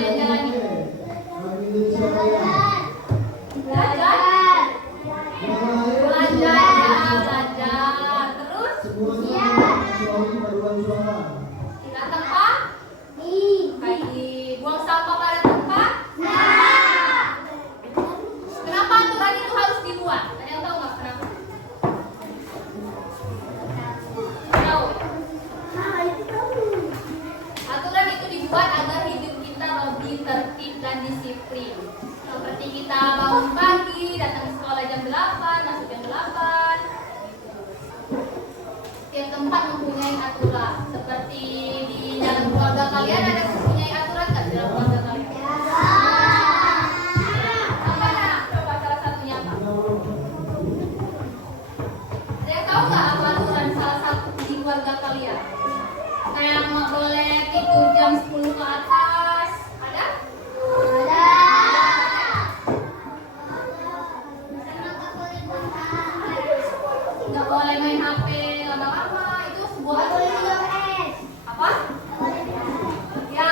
kalian jalani? Belajar. Belajar. Belajar. Terus? Tidak tempat? Baik. Buang sampah pada tempat? Kenapa aturan itu harus dibuat? Ada yang tahu nggak kenapa? Tahu? Aturan itu dibuat agar hidup kita lebih tertib dan disiplin. Seperti kita bangun pagi, datang ke sekolah jam 8, masuk jam 8. Tiap tempat mempunyai aturan. Seperti di dalam keluarga kalian ada mempunyai aturan nggak di dalam keluarga kalian? Apa nak? Coba salah satunya apa? Ada yang tahu nggak apa aturan salah satu di keluarga kalian? Kayak nggak boleh tidur jam 10 ke atas. Ada? Nggak boleh main HP lama-lama. Itu sebuah aturan. Apa? Ya,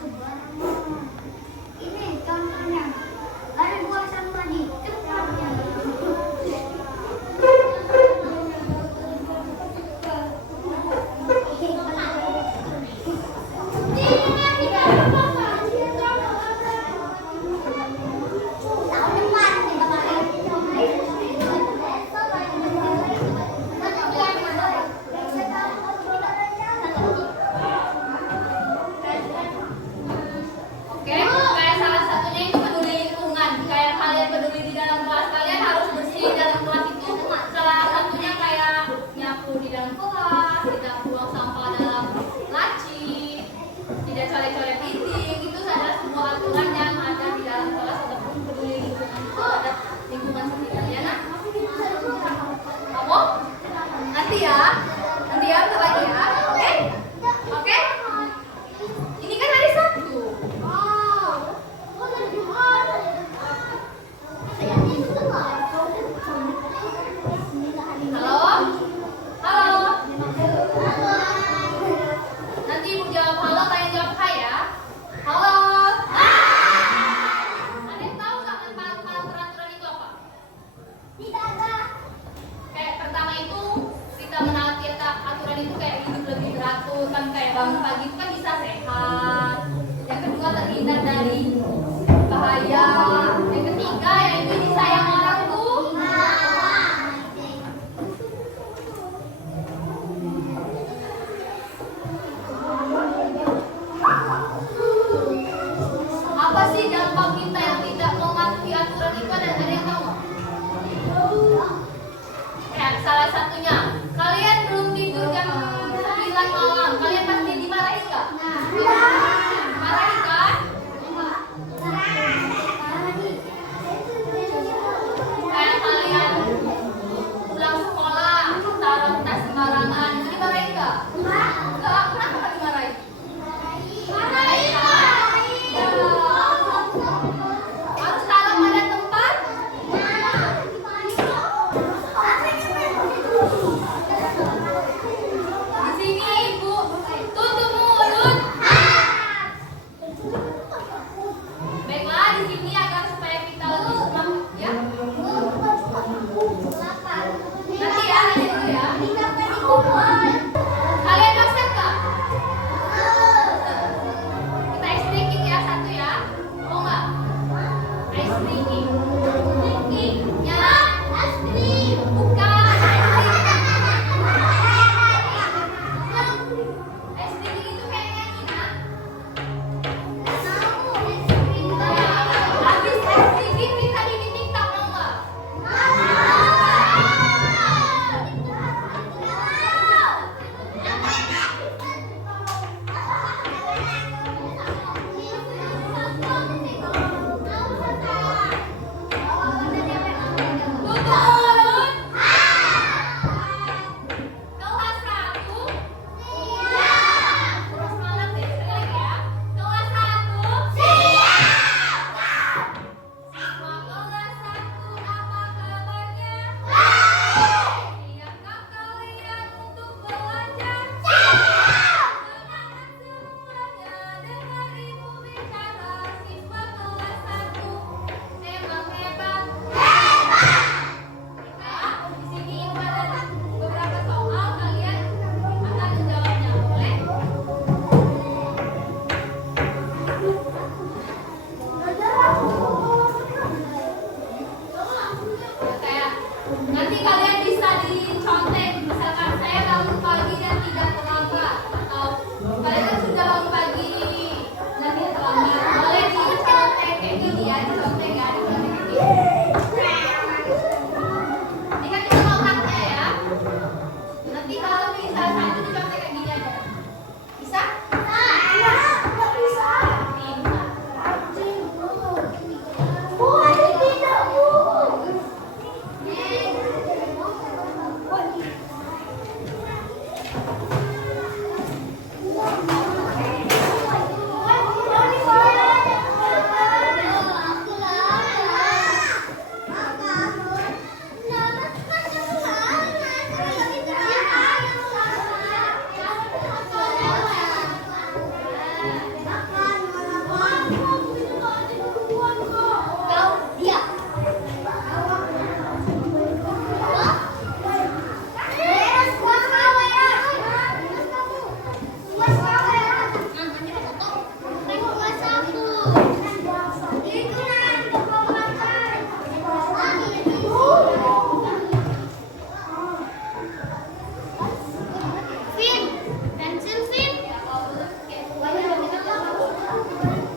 Ini contohnya. Ada buah sampah di depannya. Oke, kayak salah satunya itu peduli lingkungan. Kayak kalian peduli di dalam kelas, kalian harus bersih di dalam kelas itu. Salah satunya kayak nyapu di dalam kelas, tidak buang sampah dalam laci, tidak coret-coret dinding. Itu adalah semua aturan yang ada di dalam kelas untuk peduli lingkungan terhadap lingkungan sekitar. Ya, nak? Kamu? Nanti ya, bentar lagi ya. Oke? Oke? Ini kan hari Sabtu. Halo? Halo? Nanti ibu jawab halo, kalian jawab hai ya. Halo? Ada yang tahu nggak manfaat peraturan itu apa? Tidak ada. Kayak pertama itu kita menaati aturan itu kayak hidup lebih teratur, kan kayak bangun pagi itu kan bisa sehat. Yang kedua terhindar dari bahaya. Yang ketiga yaitu disayang orang tua. Apa sih dampak kita yang tidak mematuhi aturan itu? Ada yang tahu nggak? Kayak salah satunya, kalian belum tidur jam 9 malam, kalian pasti dimarahi nggak? Dimarahi kan? Baru